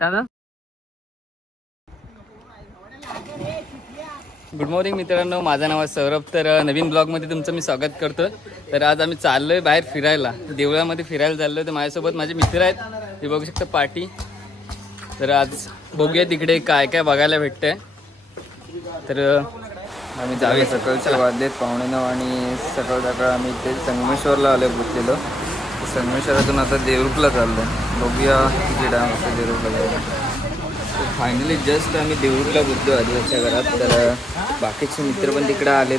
दादा? Good morning मित्रांनो माझं नाव आहे सौरभ. तर नवीन ब्लॉगमध्ये तुमचं मी स्वागत करतो. तर आज आम्ही चाललोय बाहेर फिरायला. देवळामध्ये फिरायला चाललोय. तर माझ्यासोबत माझे मित्र आहेत. ते बघू शकता पार्टी. तर आज बघूया तिकडे काय काय बघायला भेटतंय. तर आम्ही जावे सकाळचे वाजलेत पावणे नऊ आणि सकाळ सकाळ आम्ही ते संगमेश्वरला आलो पोचलेलो संगमेश्वरातून आता देवरुखला चाललो. बघूया किती टाइम असतो देवरुखला जायला. फायनली जस्ट आम्ही देवरुखला पोचलो आदिवासच्या घरात. तर बाकीचे मित्र पण तिकडे आलेत.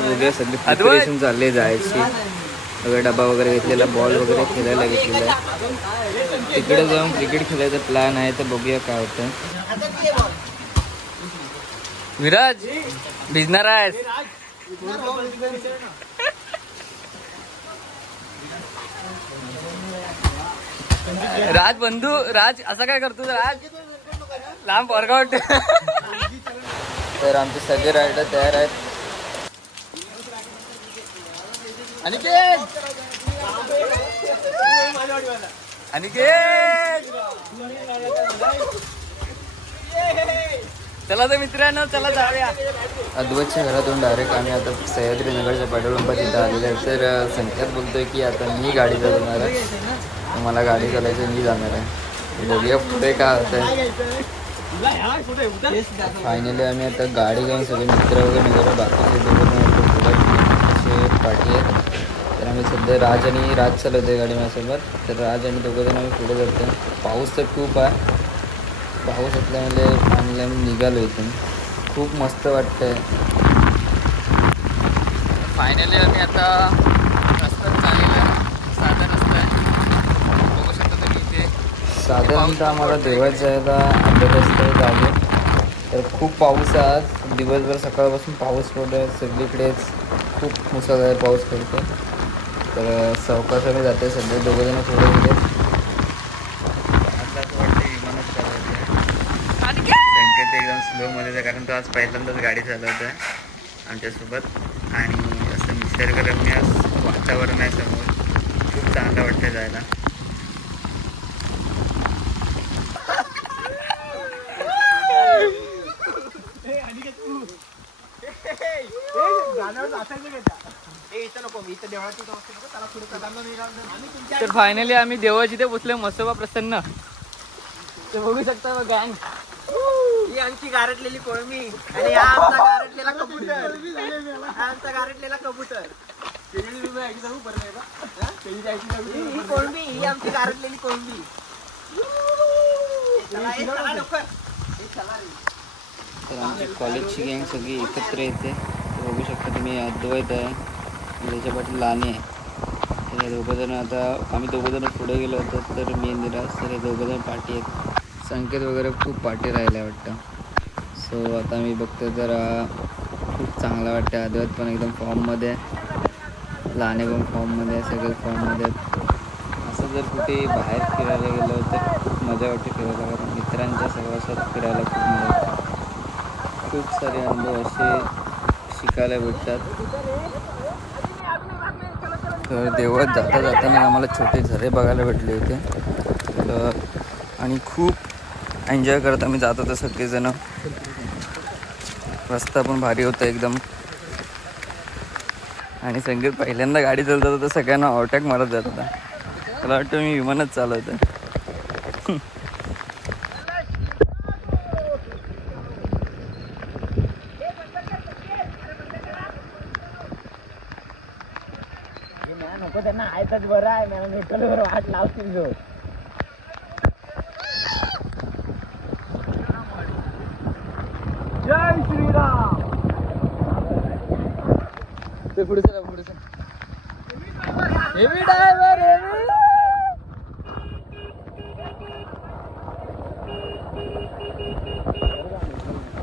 बघूया सगळे प्रिपरेशन चालले जायची. वगैरे डबा वगैरे घेतलेला बॉल वगैरे खेळायला घेतलेला आहे. तिकडे जाऊन क्रिकेट खेळायचा प्लॅन आहे तर बघूया काय होतं. विराज भिजणार आहेस. राज बंधू राज असं काय करतो राज? लांब वर्कआउट तर आमचे सगळे रायडर तयार आहेत. अनिकेत! अनिकेत! चला तर मित्रांनो चला जाऊया. अद्वैतच्या घरातून डायरेक्ट आम्ही आता सह्याद्रीनगरच्या पेट्रोल पंपात इथं आलेलो आहे. तर अ, संकेत बोलतोय की आता मी गाडी चालवणार आहे. मला गाडी चालायची मी जाणार आहे. बघूया पुढे काय होतं आहे फायनली आम्ही आता गाडी घेऊन सगळे मित्र वगैरे निघालो बाकीचे पाठी आहेत. तर आम्ही सध्या राज आणि राज चालवतोय गाडी माझ्यासोबत. तर राज आणि दोघं जण आम्ही पुढे जातो पाऊस तर खूप आहे. पाऊस असल्यामुळे आम्ही आम्ही निघालो इथून. खूप मस्त वाटतंय. फायनली आम्ही आता रस्त्यात चाललेला साधा रस्ता आहे. बघू शकता तुम्ही इथे. साधारणतः आम्हाला देवळात जायला अर्धा तास तरी लागेल तर खूप पाऊस आहे आज. दिवसभर सकाळपासून पाऊस पडतोय. सगळीकडेच खूप मुसळधार पाऊस पडतो तर सावकाशाने जाते सध्या. दोघं जण पुढे गेले विमानच संकेत एकदम स्लोमध्ये आहे कारण तो आज पहिल्यांदाच गाडी चालवत आहे आमच्यासोबत. आणि असं निसर्गरम्य वातावरण आहे समोर. खूप चांगलं वाटतं जायला. तर फायनली आम्ही देवाची ते पोचले मसोबा प्रसन्न. ते बघू शकता गँग आमची गारटलेली कोळमी आणि हा आमचा गारटलेला कबूतर. हा आमचा गारटलेला कबूतर. ही कोळंबी ही आमची गारटलेली कोळंबी. चला, हे चला लवकर. हे चला रे. तर आमची कॉलेजची गँग सगळी एकत्र येते. तर बघू शकता तुम्ही अद्वैत आहे. आणि त्याच्या पाठी लाणी आहे. तर हे दोघं जण आता आम्ही दोघं जण पुढे गेलो होतो तर मी निराश. तर हे दोघं जण पाठी आहेत. संकेत वगैरे खूप पाठी राहिल्या वाटतं. सो आता मी बघतो जरा खूप चांगला वाटतं अद्वैत पण एकदम फॉर्ममध्ये आहे पण फॉर्ममध्ये आहे सगळे फॉर्ममध्ये असं जर कुठे बाहेर फिरायला गेलो तर खूप मजा वाटते फिरायला. कारण मित्रांच्या सहवासात फिरायला खूप मजा वाटते खूप सारे अनुभव असे शिकायला भेटतात. तर देवळात जाता जाताना आम्हाला छोटे झरे बघायला भेटले होते. तर आणि खूप एन्जॉय करत आम्ही जात होतो सगळेजण. रस्ता पण भारी होता एकदम. आणि संगीत पहिल्यांदा गाडी चालत होता तर सगळ्यांना ऑटॅक मारत जात होता. मला वाटतं मी विमानच चालवतो नको त्यांना आहेतच बरं आहे मला बरं वाट लावतील जो जय श्रीराम ते पुढे चला पुढे चला हेवी ड्रायव्हर हेवी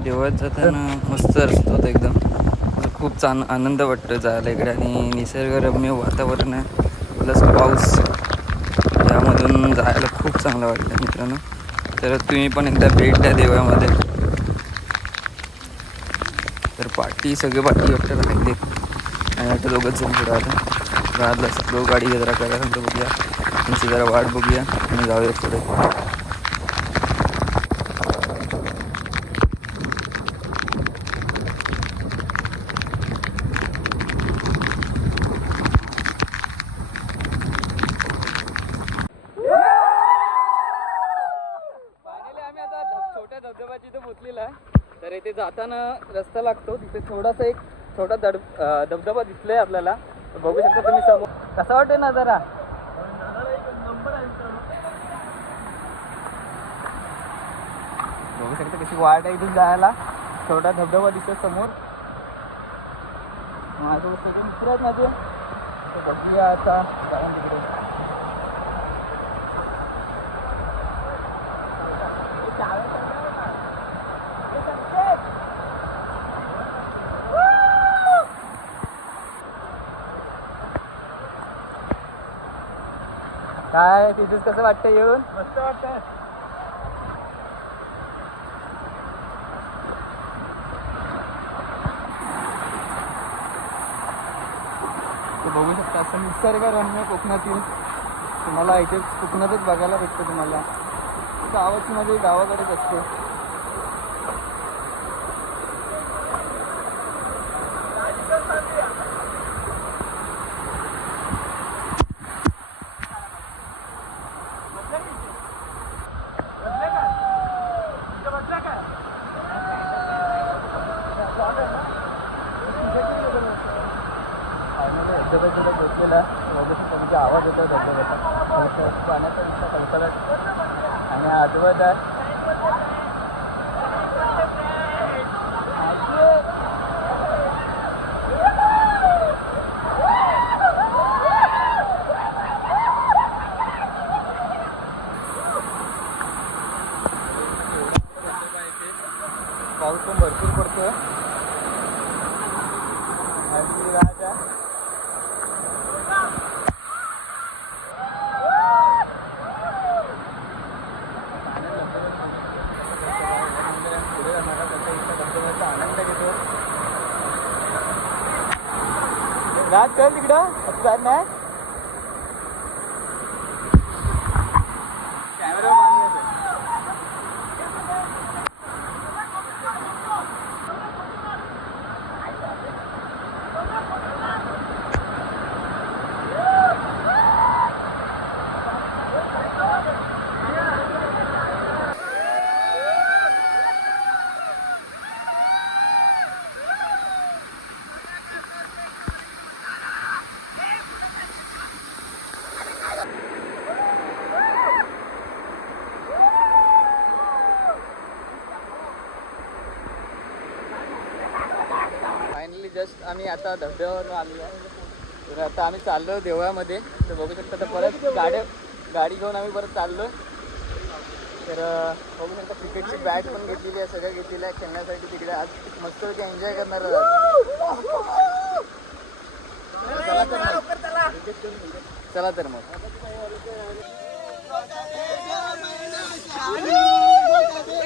देवळात जाताना मस्त रस्ता होता एकदम. खूप चांग आनंद वाटतो जायला इकडे आणि निसर्गरम्य वातावरण आहे. प्लस पाऊस. यामधून जायला खूप चांगलं वाटतं मित्रांनो. तर तुम्ही पण एकदा भेट द्या देवळामध्ये. तर पाठी सगळे पाठी वाटतं राहिले. आणि आता दोघंच जण पुढं आता. राहतलं स्लो गाडी जरा करायला बघूया. त्यांची जरा वाट बघूया. आणि जाऊया पुढे फायनली आम्ही आता धब- छोट्या धबधब्याची आहे. तर इथे जाताना रस्ता लागतो. तिथे थोडासा एक छोटा दड धबधबा दिसलाय आपल्याला. बघू शकता तुम्ही समोर. कसं वाटतोय ना जरा बघू शकता कशी वाट आहे इथून जायला. छोटा धबधबा दिसतो समोर. माझं सगळे मित्र माझे बघूया आता जाऊन तिकडे. काय तिथेच कसं वाटतं येऊन? मस्त बघू शकता असं निसर्गरम्य कोकणातील तुम्हाला इथे कोकणातच बघायला भेटतं तुम्हाला. गावाची मध्ये गावाकडेच असते. फायनली धबधब्याच्या पोचलेला बघू शकता आवाज होता धबधब्याचा. पाण्याचा नुसता खळखळाट आणि हा आहे. पाऊस पण भरपूर पडतोय आणि राजा पुढे जाणारा त्याचा इथला धबधब्याचा आनंद घेतो राज चल तिकडं. काय नाही की जस्ट आम्ही आता धबधब्यावरून आलो आहे. तर आता आम्ही चाललो देवळामध्ये. तर बघू शकता तर परत गाड्या गाडी घेऊन आम्ही परत चाललो. तर बघू शकता क्रिकेटची बॅट पण घेतलेली आहे सगळं घेतलेलं आहे. खेळण्यासाठी तिकडे आज मस्त एन्जॉय करणार चला तर मग.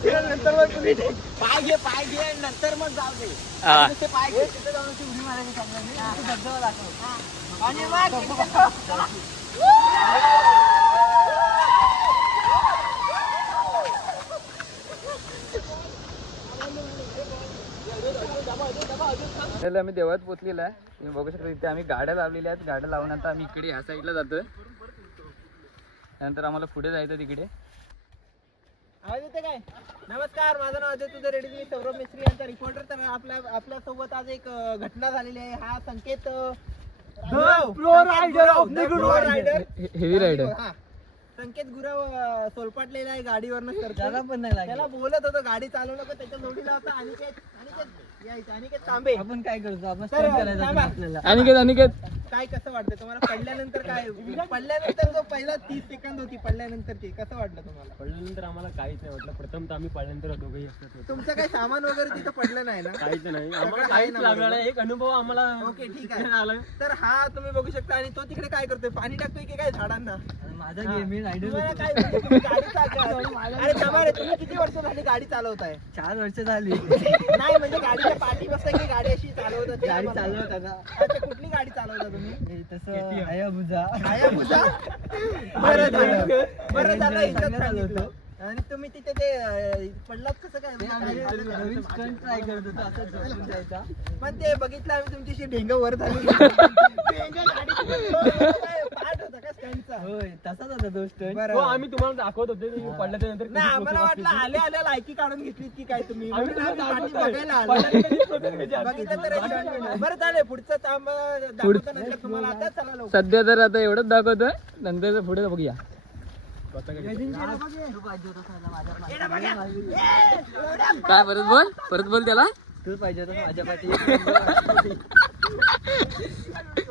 चला तर मग पाय घे पाय घे नंतर मग जाऊ दे. हा. ते पाय घे तिथे जाऊन अशी उडी मारायची तू धबधबा दाखव आणि मग त्याला आम्ही देवळात पोचलेला आहे. तुम्ही बघू शकता इथे आम्ही गाड्या लावलेल्या आहेत. गाड्या लावून आता आम्ही इकडे ह्या साईडला जातोय. त्यानंतर आम्हाला पुढे जायचं तिकडे. आवाज येते काय? नमस्कार माझं नाव अजय तुझं रेडी मी सौरभ मिस्त्री यांचा रिपोर्टर तर आपल्या आपल्यासोबत आज एक अं, घटना झालेली आहे. हा Sanket pro rider of the rider heavy rider हा. संकेत गुरव अं, सोलपाटलेला आहे गाडीवरनं त्याला पण नाही लागलं. त्याला बोलत होतो गाडी चालवू नको त्याच्या जोडीला होता. अनिकेत अनिकेत यायचं अनिकेत तांबे. आपण काय करतो? आपण तर, stunt करायचं थांबा. आपल्याला. अनिकेत अनिकेत. काय कसं वाटतं? तुम्हाला पडल्यानंतर काय? पडल्यानंतर जो पहिला तीस सेकंद होती पडल्यानंतरची कसं वाटलं तुम्हाला? पडल्यानंतर आम्हाला काहीच नाही वाटलं. प्रथम तर आम्ही पडल्यानंतर दोघंही असतात होतो. तुमचं काही सामान वगैरे तिथं पडलं नाही ना? काहीच नाही. सगळं आहे काहीच ना लागलं? नाही. एक अनुभव आम्हाला ओके ठीक आहे. आला. तर हा तुम्ही बघू शकता आणि तो तिकडे काय करतोय? पाणी टाकतोय की काय झाडांना? माझा. गेम रायडर तुम्हाला काय तुम्ही गाडी चालवताय अरे थांबा रे तुम्ही किती वर्ष झाली गाडी चालवताय? चार वर्ष झाली. नाही म्हणजे गाडीच्या पाठी बसता की गाडी अशी चालवता गाडी चालवताना अच्छा कुठली गाडी चालवता तुम्ही तसं हयाबुजा. हायाबुसा बरं झालं. बरं झालं सांगितलं. आणि तुम्ही तिथे ते पडलात कसं काय? नवीन स्टंट ट्राय करत होतो असं झोपून जायचा. पण ते बघितलं आम्ही तुमची ढेंग वर झाली. होय तसाच होता तो स्टंट हो आम्ही तुम्हाला दाखवत होते की पडल्याच्या नंतर नाही आम्हाला वाटलं आल्या आल्या लायकी काढून घेतलीत की काय तुम्ही. आम्ही म्हणून आम्ही तुम्हाला पाठी दाखवतोय. बघायला आलो. पडल्याच्या नंतर process कशी असते? बघितलं तर एक stunt. बरं चालेल पुढचं दाखवतो नंतर तुम्हाला. आता चला लवकर. सध्या तर आता एवढंच दाखवतोय नंतर पुढे बघूया. तू काय परत बोल? परत बोल त्याला? तू पाहिजे होता माझ्या पाठी.